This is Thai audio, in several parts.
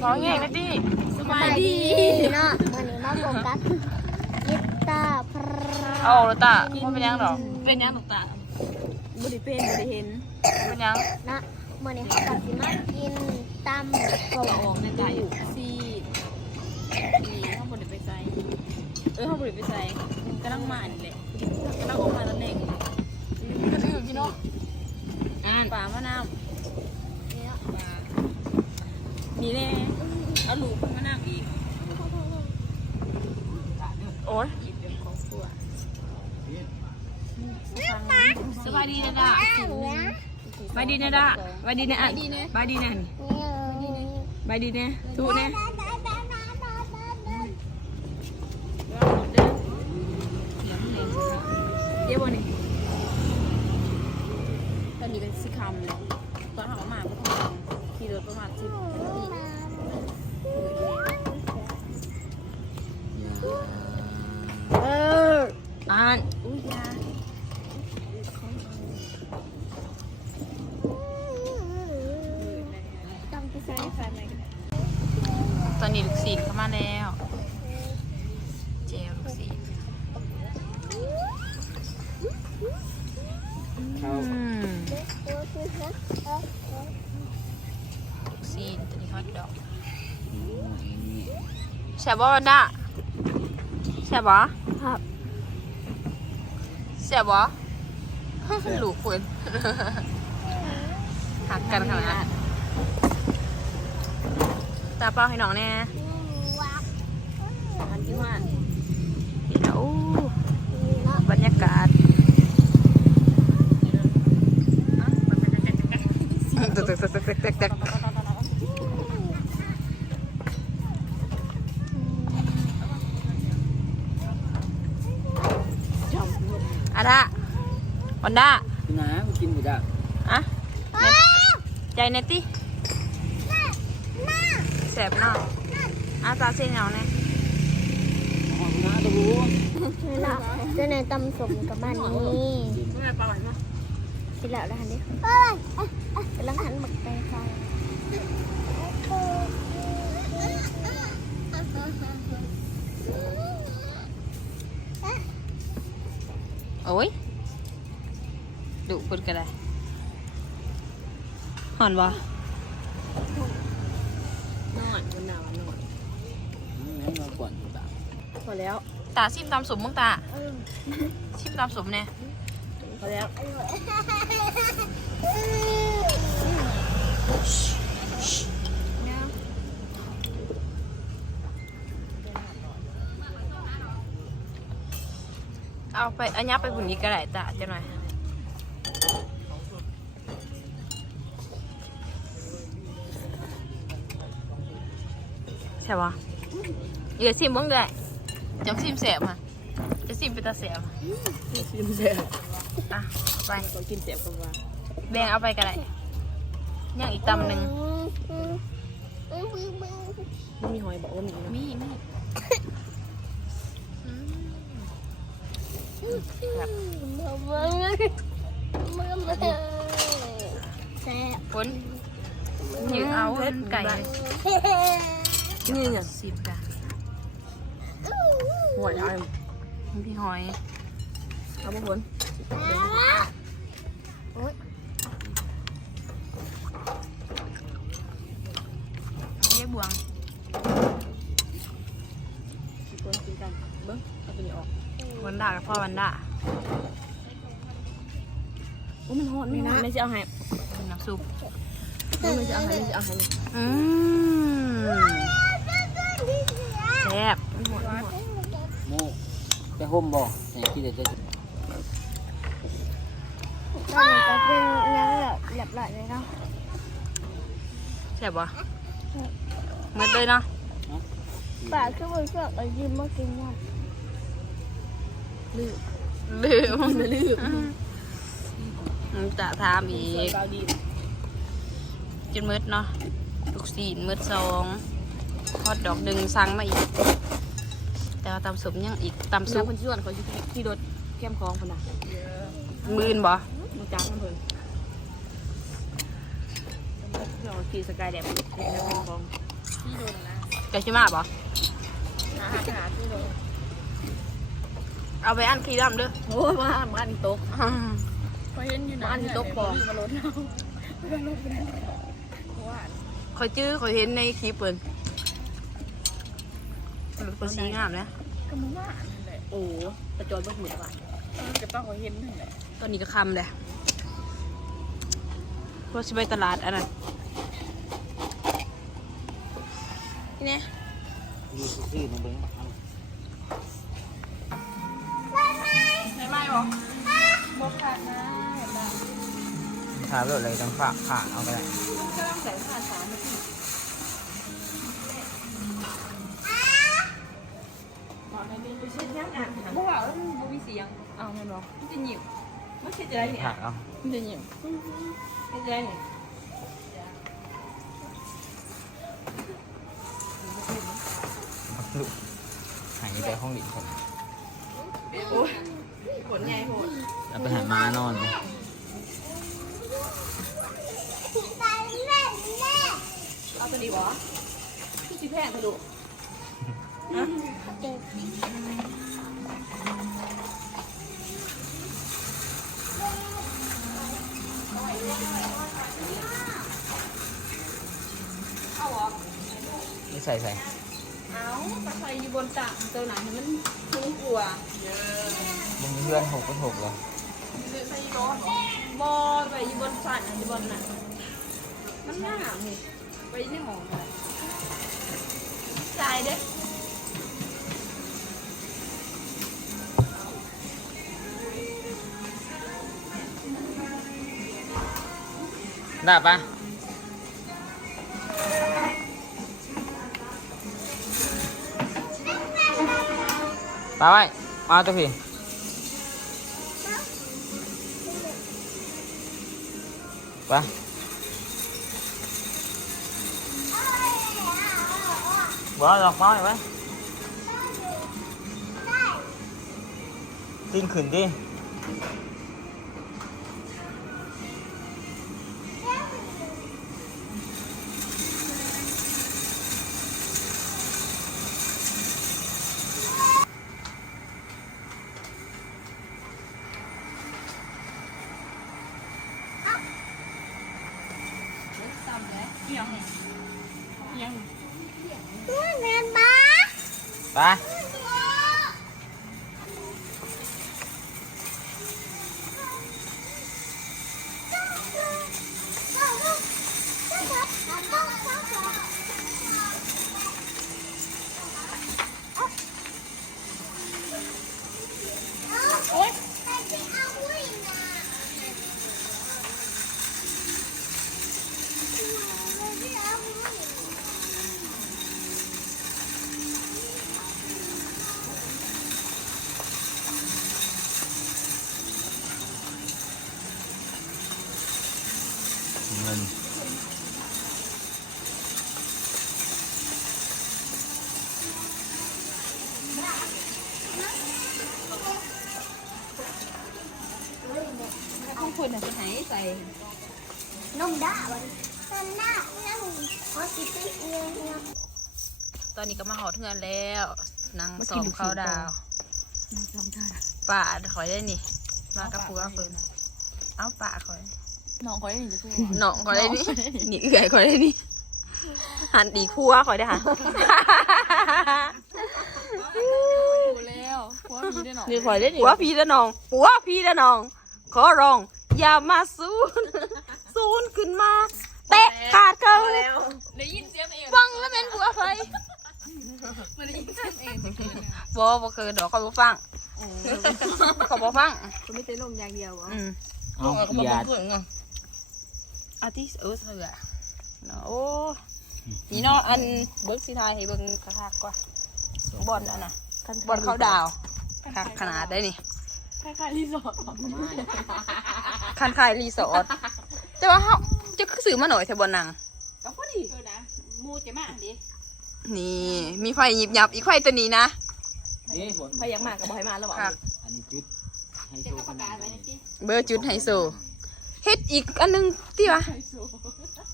ขอแง่นะดิสบายดีเนาะวันนี้มาโฟกัสกีตาร์พรเอาแล้วตามันเป็นยังหรอเป็นยังตกตาบริเป็นบริเห็นเป็นยังนะวันนี้เขาก็สิมากินตำกบออกในตาอยู่ซีนี่ห้องบริไปใส่เออห้องบริไปใส่กำลังมานี่แหละกำลังออกมาตอนเด็กก็ถือพี่น้องอ่านป่ามะนาว นี่เนาะ ป่ามีแน่เอาลูกมะนาวอีก โอ้ย อีกเดี๋ยวของครัว สบายดีนะดาสบายดีนะดาสบายดีนะอะสบายดีนะนี่สบายดีนะสู้นะเดี๋ยววันนี้ตอนนี้เป็นสิคำเลยตอนเขาออกมาก็ต้องขี่รถประมาณสิบ มาแล้ว เจลลูกศิษย์อืมลูกศิษย์ตัวนี้ฮอตดอกแซ่บบ่วันด้าแซ่บบ่ครับแซ่บบ่ลูกเพิ่นหักกันขนาดนั้นตาเป้าให้น้องแน่ อันที่ว่านี่นะโอ้บรรยากาศตึกตึกตึกตึกตึกตึกอะดาวันด้านะมันกินอยู่ได้อะใจเนตตี้แสบเนาะอาตาเส้นเหงาเนี่ย นะตะบูนี่เนาะเจะในตำสมกับบ้านนี้ไม่ได้ปลาไหลมั้ยสิแล้วแล้วหันดิกำลังหันหมึกไปไฟโอ้ยดุเพิ่นก็ได้หอนบ่นอนบนหนาวานอนให้มาก่อนอยู่ได้พอแล้ว ตาซิมตามสมมึงตาซิมตามสมเนี่ยพอแล้วเอาไปอันยับไปบุญนี้ก็ได้ตาจะหน่อยใช่ปะเดี๋ยวซิมเบ้างด้วย จังซิมแสบค่ะจะซิมเป็นตาแสบกินเสียอะเอาไปก็กินเสียกันว่าแบ่งเอาไปก็ได้ย่างอีกตำหนึ่งไม่มีหอยบอกว่ามีนะมีมีครับแซ่บฝนยืดเอาไก่เลยนี่เนี่ยสิบจ้ะ หัวใหญ่พี่หอย เอามาผลเรียกบวงคนกินกัน เบิ้งเอาตัวนี้ออก วันด่ากับพ่อวันด่าโอ้มันหอนไม่นะไม่จะเอาให้น้ำซุปไม่จะเอาให้ไม่จะเอาให้อืมแซ่บโม่ไปห่มบ่แต่ที่เด็ดจะตอนนี้ก็เป็นยังแบบเรียบร้อยเลยเนาะแซ่บวะหมดเลยเนาะป่าคือมันชอบเอายิ้มมากินเนี่ยลืมลืมลืมอืมจะถามอีกจนมืดเนาะลูกศีลมืดสองทอดดอกหนึ่งสั่งมาอีก แต่ว่าตำซุปยังอีกตำซุน้ำปคนชวนเขาที่รถแก้มคลองคนน่ะมืนบ่มึงจ้างเพิ่นเราขี่สกายแดดเป็นแก้มคลองที่โดนนะจะชิมาบ่หาหาหาที่โดนเอาไปอันขี้ดำเด้อโอ้ยมาบ้านตกอืมพอเห็นอยู่นะบ้านตกปองมาลดเอาไม่ได้ลดไม่ได้ว่าคอยจื้อคอยเห็นในคลิปเปิ้น รถคนสีงามนะก็มึงว่านั่นแหละโอ้ประจอยบ่เหมือนว่ะเออจะต้องขอเห็นนั่นแหละตอนนี้ก็คำเลยรถสิไปตลาดอันนั้นนี่เนี่ยอยู่ซื่อๆนะเบิ่งเอาไม่ไม่หรอบอกขาดนะเห็นป่ะถามรถอะไรต้องฝากฝากเอาไปได้ก็ต้องใส่ขาดสามนาที ยังอะเพราะว่ามันบ่มีเสียงเอาแม่นบ่มันจะหยิบมันเช็ดจะได้เนี่ยฝากเอามันจะหยิบเช็ดจะได้เนี่ยลูกหายไปห้องหลินผมโอ้ยขนใหญ่โหดแล้วไปหาม้านอนเลยเอาตัวนี้วะพี่ชิแพงกระดู กไม่ใส่ใส่เอาตะไคร้อยู่บนตักตัวไหนมันคุ้มกลัวมึงเพื่อนหกก็หกเหรอใส่ร้อนบอไปอยู่บนสันอยู่บนน่ะ มันง่ายหนิไปในหมองเลยจ่ายเด้ ได้ปะไปไว้มาตัวพี่ไปว้าวดอกไม้ไว้ตีนขึ้นดิยังยังแม่บ้าไป ใส่นมด่าวันตอนหน้านั่งขอสิปิ๊กเงี้ยเงี้ยตอนนี้ก็มาหอเทือนแล้วนางสอบเข้าดาวป่าขอยได้นี่ มากับผัวเพิ่นเอาป่าขอยน้องคอยได้ยินจะพูดหนองขอยได้นี่นี่เอื่อยขอยได้นี่หันตีครัวขอยได้ค่ะพูดแล้วเพราะว่ามีได้หนองนี่ขอยได้นี่ผัวพี่ละน้องผัวพี่ละน้องขอร้อง อย่ามาซูนซูนขึ้นมาเตะขาดเขาได้ยินเสียงเองฟังแล้วเป็นผัวใครมันได้ยินเสียงเองบ่บ่เคยดอกเขาบ่ฟังเขาบ่ฟังคุณไม่เต้นลงอย่างเดียววะอืมเอาเกียร์อาทิเออเสือเนาะโอ้นี่เนาะอันเบิกสิทายให้เบิ่งคักๆกว่าบอลอันน่ะบอลเขาดาวคักขนาดได้นี่คล้ายๆรีสอร์ท คันคายรีสอร์ทแต่ว่าเฮาจะคือซื้อมาหน่อยแต่บ่หนังก็พอดีเออนะมูจะมาดินี่ มีไฟหยิบยับอีกไฟตัวนี้นะนี่ฝนพยังมากับบอยมาแล้วบอกคักอันนี้จุดให้เจ๊โชก็ว์ปกัระนกาศไว้นะจิเบอร์จุดไฮโซเฮ็ดอีกอันหนึงที่วะ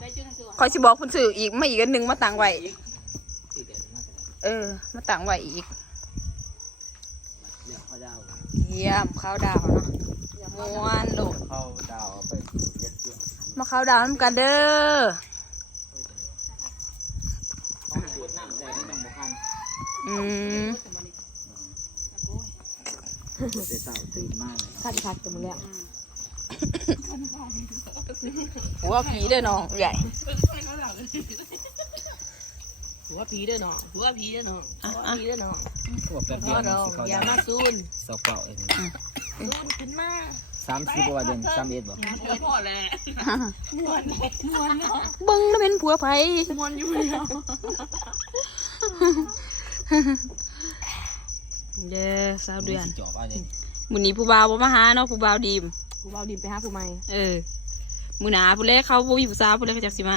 ได้จุดให้ตัวคอยสิบอกคุณซื้ออีกมาอีกอันหนึงมาตั้งไว้เเออ มาตั้งไว้อีกเดี๋ยวเขาดาวเยี่ยมข้าวดาวเนาะ ม้วนลูกเขาดาวเอาไปเย็ดเพื่อมาข้าวดาวนำกันเด้อห้องสูดน้ำใส่ที่น้ำบุคันอืมเตะเต่าตื่นมากเลยคัดคัดกันมาแล้วหัวผีเด้อน้องใหญ่หัวผีเด้อน้องหัวผีเด้อน้องอะหัวอะผีเด้อน้องตัวแป๊บเดียวนี่สิเขาอย่าดาวมาซูนสอบเป่าเองซูนขึ้นมา สามสิบกว่าเดือนสามเอ็ดบ่พอแล้วเบิ้งแล้วเป็นผัวไผมวนอยู่แล้วเด้อสาวเดือนสิจอบเอาเด่นมื้อนี้ผู้บ่าวบ่มาหาเนาะผู้บ่าวดีมกูเอาดินไปหาผู้ใหม่เออมื้อหน้าผู้แรกเขาบ่มีผู้สาวผู้แรกเขาจักสิมา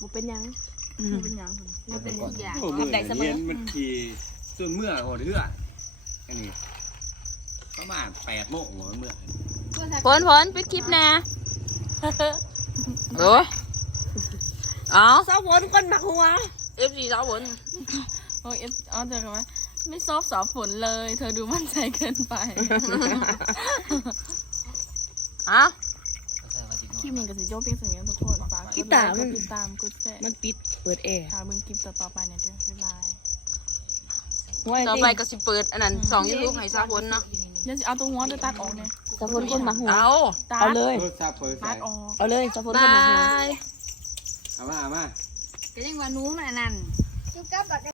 บ่เป็นหยังอืมบ่เป็นหยังบ่เป็นทุกอย่างโอ้มือเรียนมันขี่ส่วนเมื่อหัวเรืออันนี้ประมาณแปดโมงหัวเมื่อ ฝนฝนปิดคลิปแน่โอ้ยเอาสาวฝนคนมักหัว FC สาวฝนโอ้ยเอฟเอาเจอกันไหมไม่ซอฟสอบฝนเลย เธอดูมั่นใจเกินไปเอ้าคลิปนี้ก็สิโยกเพียงสิ่งนี้ทุกคนฝากกดไลค์กดติดตามกดแชร์มันปิดเปิดแอร์ค่ะเบิ่งคลิปต่อๆไปเนี่ยเด้อบ๊ายบายหัวต่อไปก็สิเปิดอันนั้นสอง YouTube ให้สาวฝนเนาะเดี๋ยวสิเอาตัวหัวเดี๋ยวตัดออกเนี่ย สาวฝนคนมักหัวเอาตัดเอาเลย โทรศัพท์เปิดตัใส่ดออกเอาเลยสาวฝนบคนมักหัวายเอามาเอามา ก็ยังว่าหนูมันนั่น จุกกับ